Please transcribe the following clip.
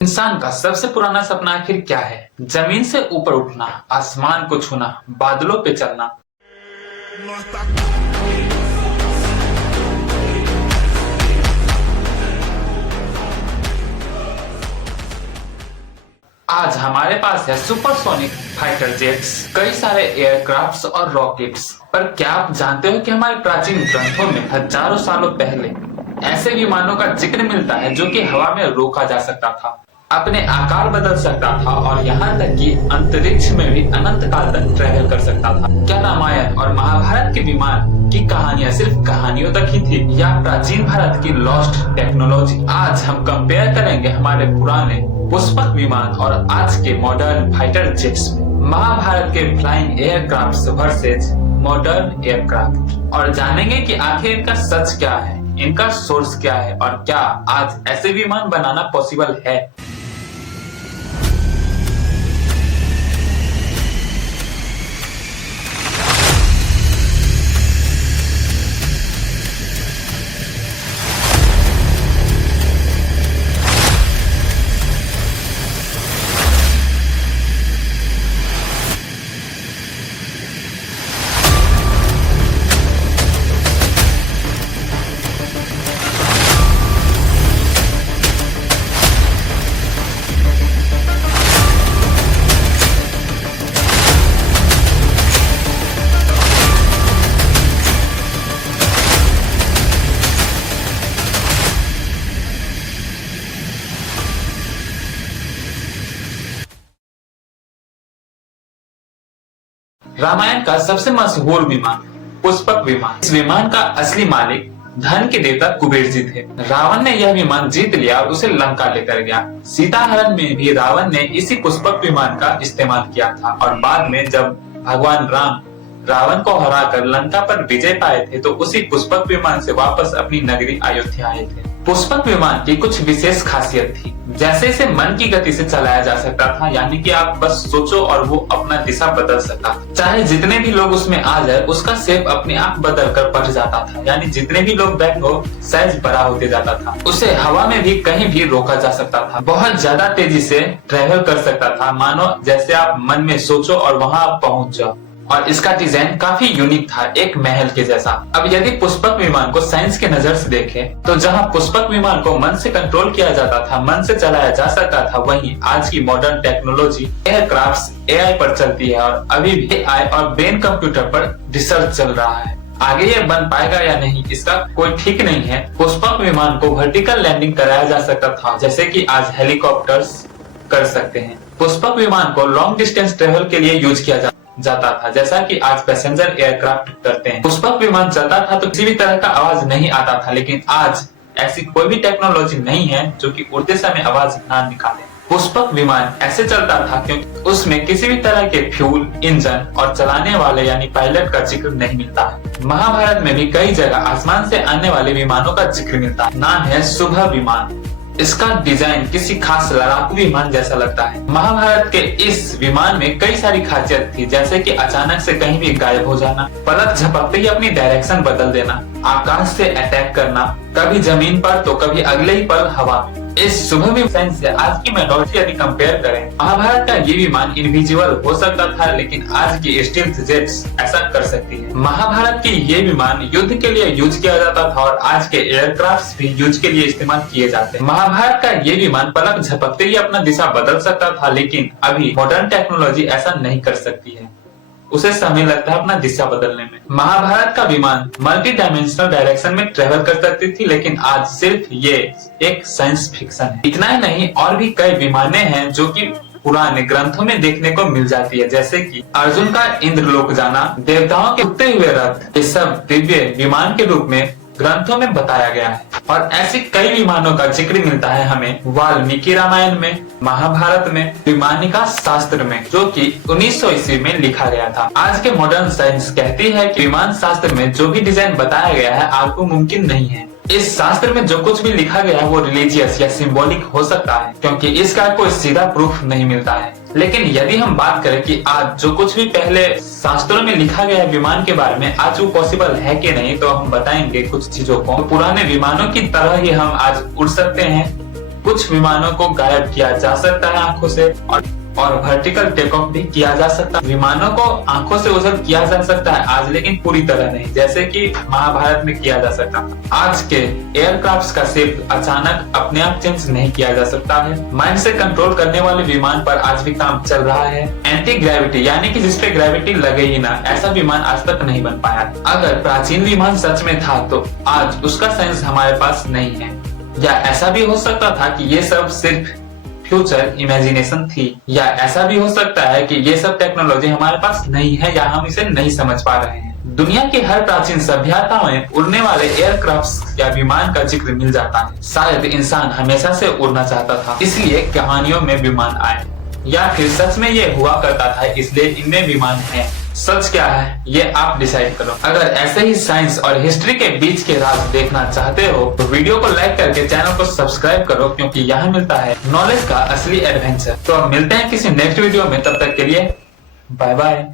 इंसान का सबसे पुराना सपना आखिर क्या है? जमीन से ऊपर उठना, आसमान को छूना, बादलों पे चलना। आज हमारे पास है सुपरसोनिक फाइटर जेट्स, कई सारे एयरक्राफ्ट्स और रॉकेट्स। पर क्या आप जानते हो कि हमारे प्राचीन ग्रंथों में हजारों सालों पहले ऐसे विमानों का जिक्र मिलता है जो कि हवा में रोका जा सकता था, अपने आकार बदल सकता था और यहाँ तक कि अंतरिक्ष में भी अनंत काल तक ट्रैवल कर सकता था। क्या रामायण और महाभारत के विमान की कहानियां सिर्फ कहानियों तक ही थी या प्राचीन भारत की लॉस्ट टेक्नोलॉजी? आज हम कंपेयर करेंगे हमारे पुराने पुष्पक विमान और आज के मॉडर्न फाइटर जेट्स में, महाभारत के flying aircraft versus modern aircraft, और जानेंगे कि आखिर इनका सच क्या है, इनका सोर्स क्या है और क्या आज ऐसे विमान बनाना पॉसिबल है। रामायण का सबसे मशहूर विमान पुष्पक विमान। इस विमान का असली मालिक धन के देवता कुबेर जी थे। रावण ने यह विमान जीत लिया और उसे लंका लेकर गया। सीता हरण में भी रावण ने इसी पुष्पक विमान का इस्तेमाल किया था और बाद में जब भगवान राम रावण को हराकर लंका पर विजय पाए थे तो उसी पुष्पक विमान से वापस अपनी नगरी अयोध्या आए थे। पुष्पक विमान की कुछ विशेष खासियत थी, जैसे इसे मन की गति से चलाया जा सकता था, यानी कि आप बस सोचो और वो अपना दिशा बदल सकता। चाहे जितने भी लोग उसमें आ जाए उसका शेप अपने आप बदल कर बढ़ जाता था, यानी जितने भी लोग बैठो साइज बड़ा होते जाता था। उसे हवा में भी कहीं भी रोका जा सकता था, बहुत ज्यादा तेजी से ट्रेवल कर सकता था, मानो जैसे आप मन में सोचो और वहाँ आप पहुँच जाओ। और इसका डिजाइन काफी यूनिक था, एक महल के जैसा। अब यदि पुष्पक विमान को साइंस के नजर से देखें तो जहां पुष्पक विमान को मन से कंट्रोल किया जाता था, मन से चलाया जा सकता था, वहीं आज की मॉडर्न टेक्नोलॉजी एयरक्राफ्ट एआई पर चलती है और अभी भी एआई और ब्रेन कंप्यूटर पर रिसर्च चल रहा है। आगे ये बन पाएगा या नहीं इसका कोई ठीक नहीं है। पुष्पक विमान को वर्टिकल लैंडिंग कराया जा सकता था, जैसे कि आज हेलीकॉप्टर्स कर सकते हैं। पुष्पक विमान को लॉन्ग डिस्टेंस ट्रेवल के लिए यूज किया जाता था, जैसा कि आज पैसेंजर एयरक्राफ्ट करते हैं। पुष्पक विमान चलता था तो किसी भी तरह का आवाज नहीं आता था, लेकिन आज ऐसी कोई भी टेक्नोलॉजी नहीं है जो कि उड़ते समय आवाज ना निकाले। पुष्पक विमान ऐसे चलता था क्योंकि उसमें किसी भी तरह के फ्यूल, इंजन और चलाने वाले यानी पायलट का जिक्र नहीं मिलता है। महाभारत में भी कई जगह आसमान से आने वाले विमानों का जिक्र मिलता है। नाम है शुभ विमान। इसका डिजाइन किसी खास लड़ाकू विमान जैसा लगता है। महाभारत के इस विमान में कई सारी खासियत थी, जैसे कि अचानक से कहीं भी गायब हो जाना, पलक झपकते ही अपनी डायरेक्शन बदल देना, आकाश से अटैक करना, कभी जमीन पर तो कभी अगले ही पल हवा में। इस शुभ विमान से आज की मेट्रोलॉजी यदि कंपेयर करें, महाभारत का ये विमान इनविजिबल हो सकता था, लेकिन आज की स्टील्थ जेट्स ऐसा कर सकती है। महाभारत के ये विमान युद्ध के लिए यूज किया जाता था और आज के एयरक्राफ्ट भी यूज के लिए इस्तेमाल किए जाते हैं। महाभारत का ये विमान पलक झपकते ही अपना दिशा बदल सकता था, लेकिन अभी मॉडर्न टेक्नोलॉजी ऐसा नहीं कर सकती है, उसे समय लगता है अपना दिशा बदलने में। महाभारत का विमान मल्टी डायमेंशनल डायरेक्शन में ट्रेवल कर सकती थी, लेकिन आज सिर्फ ये एक साइंस फिक्शन है। इतना ही नहीं, और भी कई विमानें हैं जो कि पुराने ग्रंथों में देखने को मिल जाती है, जैसे कि अर्जुन का इंद्रलोक जाना, देवताओं के उड़ते हुए रथ, ये सब दिव्य विमान के रूप में ग्रंथों में बताया गया है। और ऐसे कई विमानों का जिक्र मिलता है हमें वाल्मीकि रामायण में, महाभारत में, विमानिका शास्त्र में, जो कि 1900 ईस्वी में लिखा गया था। आज के मॉडर्न साइंस कहती है कि विमान शास्त्र में जो भी डिजाइन बताया गया है आपको मुमकिन नहीं है। इस शास्त्र में जो कुछ भी लिखा गया है वो रिलीजियस या सिंबॉलिक हो सकता है, क्योंकि इसका कोई सीधा प्रूफ नहीं मिलता है। लेकिन यदि हम बात करें कि आज जो कुछ भी पहले शास्त्रों में लिखा गया है विमान के बारे में, आज वो पॉसिबल है कि नहीं, तो हम बताएंगे कुछ चीजों को। पुराने विमानों की तरह ही हम आज उड़ सकते हैं, कुछ विमानों को गायब किया जा सकता है आंखों से और वर्टिकल टेक ऑफ भी किया जा सकता है। विमानों को आंखों से ओझल किया जा सकता है आज, लेकिन पूरी तरह नहीं, जैसे कि महाभारत में किया जा सकता है। आज के एयरक्राफ्ट का शेप अचानक अपने आप चेंज नहीं किया जा सकता है। माइंड से कंट्रोल करने वाले विमान पर आज भी काम चल रहा है। एंटी ग्रेविटी यानी कि जिसपे ग्रेविटी लगे ही ना, ऐसा विमान आज तक नहीं बन पाया। अगर प्राचीन विमान सच में था तो आज उसका साइंस हमारे पास नहीं है। या ऐसा भी हो सकता था कि ये सब सिर्फ फ्यूचर इमेजिनेशन थी, या ऐसा भी हो सकता है कि ये सब टेक्नोलॉजी हमारे पास नहीं है या हम इसे नहीं समझ पा रहे हैं। दुनिया की हर प्राचीन सभ्यता में उड़ने वाले एयरक्राफ्ट या विमान का जिक्र मिल जाता है। शायद इंसान हमेशा से उड़ना चाहता था, इसलिए कहानियों में विमान आए, या फिर सच में ये हुआ करता था इसलिए इनमें विमान है। सच क्या है ये आप डिसाइड करो। अगर ऐसे ही साइंस और हिस्ट्री के बीच के राज देखना चाहते हो तो वीडियो को लाइक करके चैनल को सब्सक्राइब करो, क्योंकि यहाँ मिलता है नॉलेज का असली एडवेंचर। तो अब मिलते हैं किसी नेक्स्ट वीडियो में, तब तक के लिए बाय बाय।